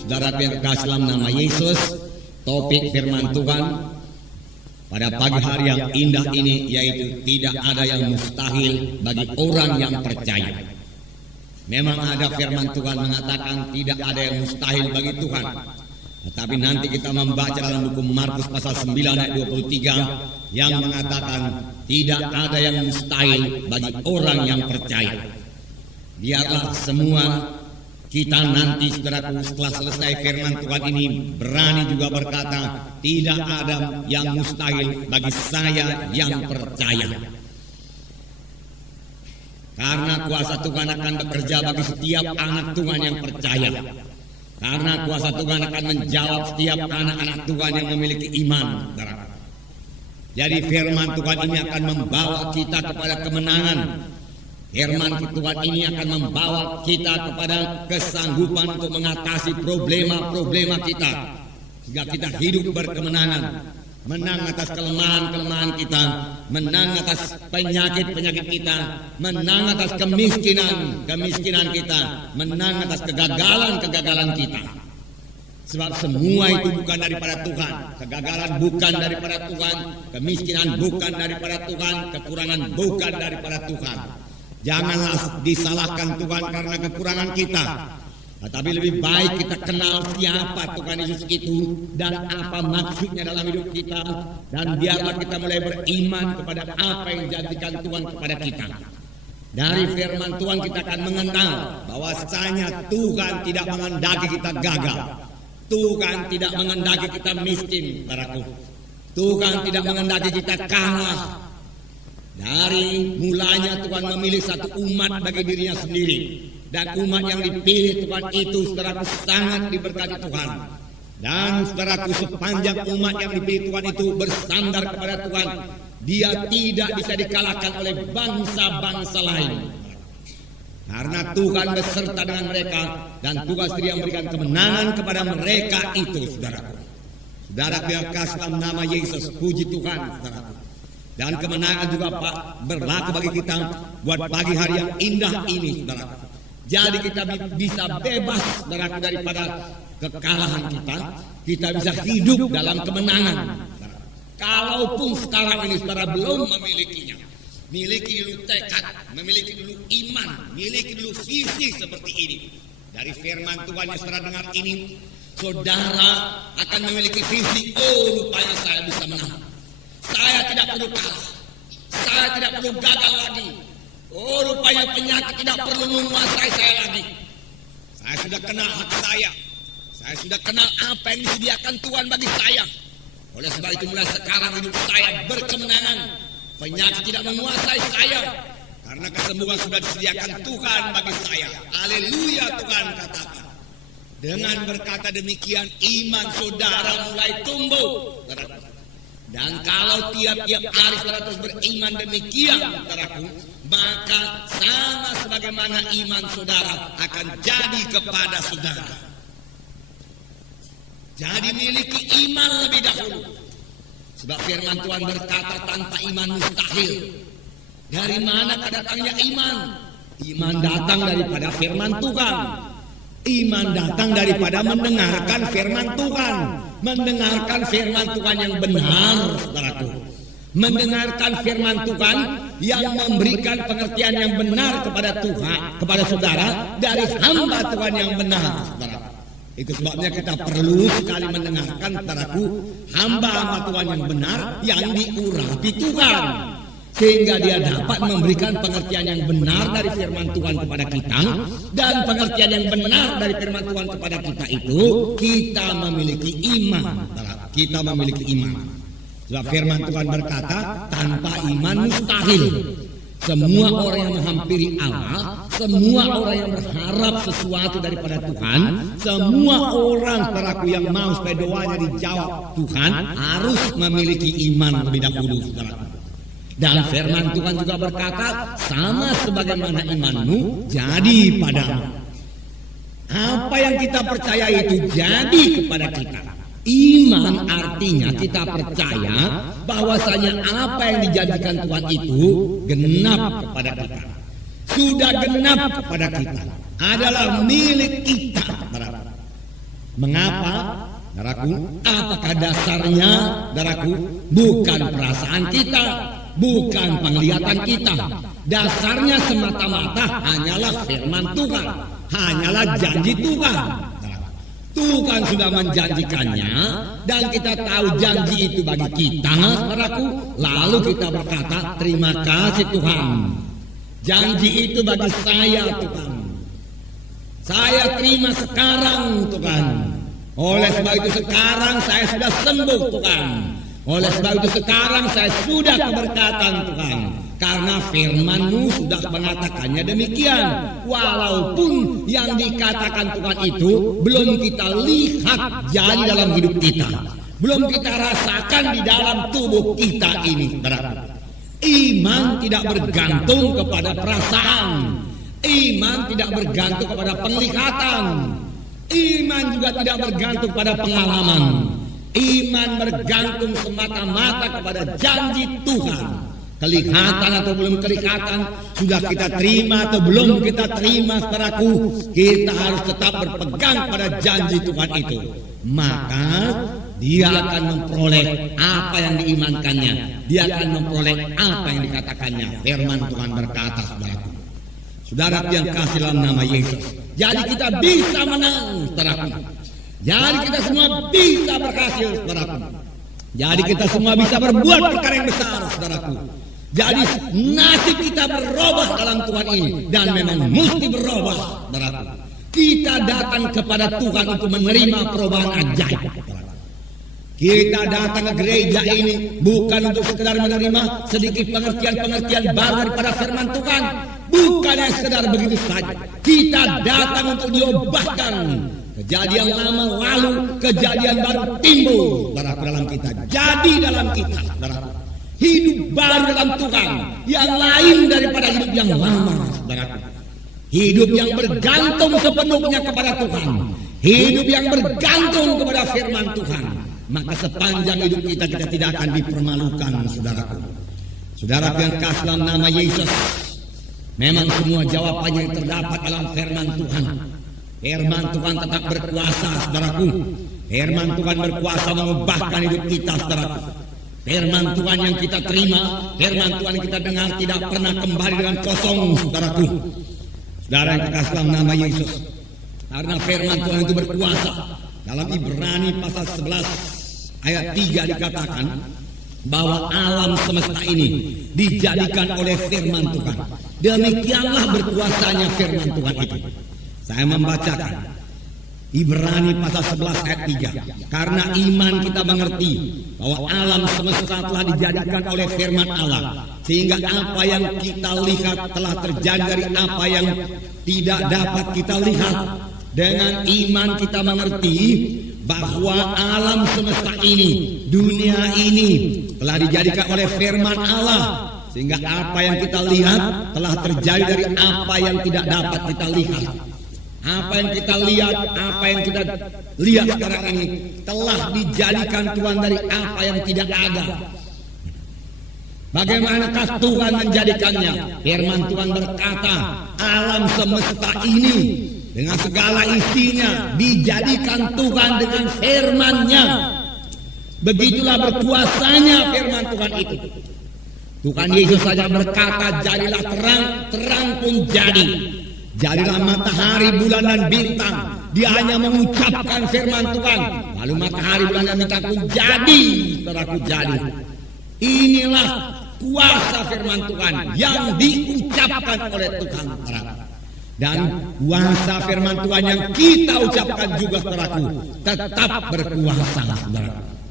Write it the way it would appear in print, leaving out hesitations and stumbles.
Saudara yang kekasih dalam nama Yesus, topik firman Tuhan pada pagi hari yang indah ini yaitu tidak ada yang mustahil bagi orang yang percaya. Memang ada firman Tuhan mengatakan tidak ada yang mustahil bagi Tuhan. Tetapi nanti kita membaca dalam buku Markus pasal 9 ayat 23 yang mengatakan tidak ada yang mustahil bagi orang yang percaya. Biarlah semua kita nanti saudaraku setelah selesai firman Tuhan ini berani juga berkata tidak ada yang mustahil bagi saya yang percaya. Karena kuasa Tuhan akan bekerja bagi setiap anak Tuhan yang percaya. Karena kuasa Tuhan akan menjawab setiap anak-anak Tuhan yang memiliki iman. Jadi firman Tuhan ini akan membawa kita kepada kemenangan. Firman Tuhan ini akan membawa kita kepada kesanggupan untuk mengatasi problema-problema kita. Sehingga kita hidup berkemenangan. Menang atas kelemahan-kelemahan kita. Menang atas penyakit-penyakit kita. Menang atas kemiskinan kita. Menang atas kegagalan-kegagalan kita. Sebab semua itu bukan daripada Tuhan. Kegagalan bukan daripada Tuhan. Kemiskinan bukan daripada Tuhan. Kekurangan bukan daripada Tuhan. Janganlah disalahkan Tuhan karena kekurangan kita. Tetapi lebih baik kita kenal siapa Tuhan Yesus itu dan apa maksudnya dalam hidup kita. Dan biarlah kita mulai beriman kepada apa yang dijadikan Tuhan kepada kita. Dari firman Tuhan kita akan mengenal bahwasanya Tuhan tidak menghendaki kita gagal. Tuhan tidak menghendaki kita miskin, saudaraku. Tuhan tidak menghendaki kita kalah. Dari mulanya Tuhan memilih satu umat bagi dirinya sendiri. Dan umat yang dipilih Tuhan itu saudaraku sangat diberkati Tuhan. Dan saudaraku sepanjang umat yang dipilih Tuhan itu bersandar kepada Tuhan, dia tidak bisa dikalahkan oleh bangsa-bangsa lain. Karena Tuhan beserta dengan mereka dan Tuhan sendiri yang memberikan kemenangan kepada mereka itu saudaraku. Saudaraku yang kasih dalam nama Yesus, puji Tuhan saudaraku. Dan kemenangan juga berlaku bagi kita buat pagi hari yang indah ini saudaraku. Jadi kita bisa bebas daripada kekalahan kita. Kita bisa hidup dalam kemenangan. Kalaupun sekarang ini saudara belum memilikinya. Miliki dulu tekad, memiliki dulu iman, miliki dulu visi seperti ini. Dari firman Tuhan yang saudara dengar ini, saudara akan memiliki visi. Oh, rupanya saya bisa menang. Saya tidak perlu kalah. Saya tidak perlu gagal lagi. Oh, rupanya penyakit tidak perlu menguasai saya lagi. Saya sudah kenal hak saya. Saya sudah kenal apa yang disediakan Tuhan bagi saya. Oleh sebab itu mulai sekarang hidup saya berkemenangan. Penyakit tidak menguasai saya. Karena kesembuhan sudah disediakan Tuhan bagi saya. Haleluya Tuhan katakan. Dengan berkata demikian iman saudara mulai tumbuh. Dan kalau tiap-tiap hari saudara terus beriman demikian saudaraku, maka sama sebagaimana iman saudara akan jadi kepada saudara. Jadi miliki iman lebih dahulu. Sebab firman Tuhan berkata tanpa iman mustahil. Dari mana datangnya iman? Iman datang daripada firman Tuhan. Iman datang daripada mendengarkan firman Tuhan. Mendengarkan firman Tuhan yang benar, saudaraku. Mendengarkan firman Tuhan yang memberikan pengertian yang benar kepada Tuhan, kepada saudara dari hamba Tuhan yang benar, saudara. Itu sebabnya kita perlu sekali mendengarkan, saudaraku, hamba-hamba Tuhan yang benar yang diurapi Tuhan. Sehingga dia dapat memberikan pengertian yang benar dari firman Tuhan kepada kita. Dan pengertian yang benar dari firman Tuhan kepada kita itu, kita memiliki iman. Kita memiliki iman. Sebab firman Tuhan berkata, tanpa iman mustahil. Semua orang yang menghampiri Allah, semua orang yang berharap sesuatu daripada Tuhan, semua orang saudaraku yang mau supaya doanya dijawab Tuhan, harus memiliki iman lebih dahulu, saudaraku. Dan firman Tuhan juga berkata, sama sebagaimana imanmu jadi padamu. Apa yang kita percaya itu jadi kepada kita. Iman artinya kita percaya bahwasanya apa yang dijanjikan Tuhan itu genap kepada kita. Sudah genap kepada kita. Adalah milik kita. Mengapa? Saudaraku, apakah dasarnya? Saudaraku, bukan perasaan kita, bukan penglihatan kita. Dasarnya semata-mata hanyalah firman Tuhan, hanyalah janji Tuhan. Tuhan sudah menjanjikannya dan kita tahu janji itu bagi kita, saudaraku. Lalu kita berkata, terima kasih Tuhan. Janji itu bagi saya, Tuhan. Saya terima sekarang, Tuhan. Oleh sebab itu sekarang saya sudah sembuh, Tuhan. Oleh sebab itu sekarang saya sudah keberkatan, Tuhan. Karena firman-Mu sudah mengatakannya demikian. Walaupun yang dikatakan Tuhan itu belum kita lihat jadi dalam hidup kita, belum kita rasakan di dalam tubuh kita ini, saudara. Iman tidak bergantung kepada perasaan. Iman tidak bergantung kepada penglihatan. Iman juga tidak bergantung pada pengalaman. Iman bergantung semata-mata kepada janji Tuhan. Kelihatan atau belum kelihatan, sudah kita terima atau belum kita terima, saudaraku, kita harus tetap berpegang pada janji Tuhan itu. Maka dia akan memperoleh apa yang diimankannya. Dia akan memperoleh apa yang dikatakannya. Firman Tuhan berkata, saudaraku. Saudara yang kasih dalam nama Yesus. Jadi kita bisa menang, saudaraku. Jadi kita semua bisa berhasil, saudaraku. Jadi kita semua bisa berbuat perkara yang besar, saudaraku. Jadi nasib kita berubah dalam Tuhan ini. Dan memang mesti berubah, saudaraku. Kita datang kepada Tuhan untuk menerima perubahan ajaib. Kita datang ke gereja ini bukan untuk sekedar menerima sedikit pengertian-pengertian baru daripada firman Tuhan. Bukan yang sekedar begitu saja. Kita datang untuk diubahkan. Kejadian lama lalu, kejadian baru timbul, saudaraku, dalam kita. Jadi dalam kita, saudaraku, hidup baru dalam Tuhan yang lain daripada hidup yang lama, saudaraku. Hidup yang bergantung sepenuhnya kepada Tuhan. Hidup yang bergantung kepada firman Tuhan. Maka sepanjang hidup kita tidak akan dipermalukan, saudaraku. Saudaraku yang kasih dalam nama Yesus, memang semua jawabannya yang terdapat dalam firman Tuhan. Firman Tuhan tetap berkuasa, saudaraku. Firman Tuhan berkuasa mengubahkan hidup kita, saudaraku. Firman Tuhan yang kita terima, firman Tuhan yang kita dengar tidak pernah kembali dengan kosong, saudaraku. Saudara yang kekasih dalam nama Yesus, karena firman Tuhan itu berkuasa. Dalam Ibrani pasal 11 ayat 3 dikatakan bahwa alam semesta ini dijadikan oleh firman Tuhan. Demikianlah berkuasanya firman Tuhan itu. Saya membacakan Ibrani pasal 11 ayat 3. Karena iman kita mengerti bahwa alam semesta telah dijadikan oleh firman Allah, sehingga apa yang kita lihat telah terjadi dari apa yang tidak dapat kita lihat. Dengan iman kita mengerti bahwa alam semesta ini, dunia ini telah dijadikan oleh firman Allah, sehingga apa yang kita lihat telah terjadi dari apa yang tidak dapat kita lihat. Apa yang kita lihat, apa yang kita lihat sekarang ini telah dijadikan Tuhan dari apa yang tidak ada. Bagaimanakah Tuhan menjadikannya? Firman Tuhan berkata, alam semesta ini dengan segala isinya dijadikan Tuhan dengan firman-Nya. Begitulah berkuasanya firman Tuhan itu. Tuhan Yesus saja berkata, jadilah terang, terang pun jadi. Jadilah matahari, bulan dan bintang. Dia hanya mengucapkan firman Tuhan, lalu matahari, bulan dan bintang pun jadi. Saudaraku, jadi. Inilah kuasa firman Tuhan yang diucapkan oleh Tuhan. Dan kuasa firman Tuhan yang kita ucapkan juga, saudaraku, tetap berkuasa, saudaraku.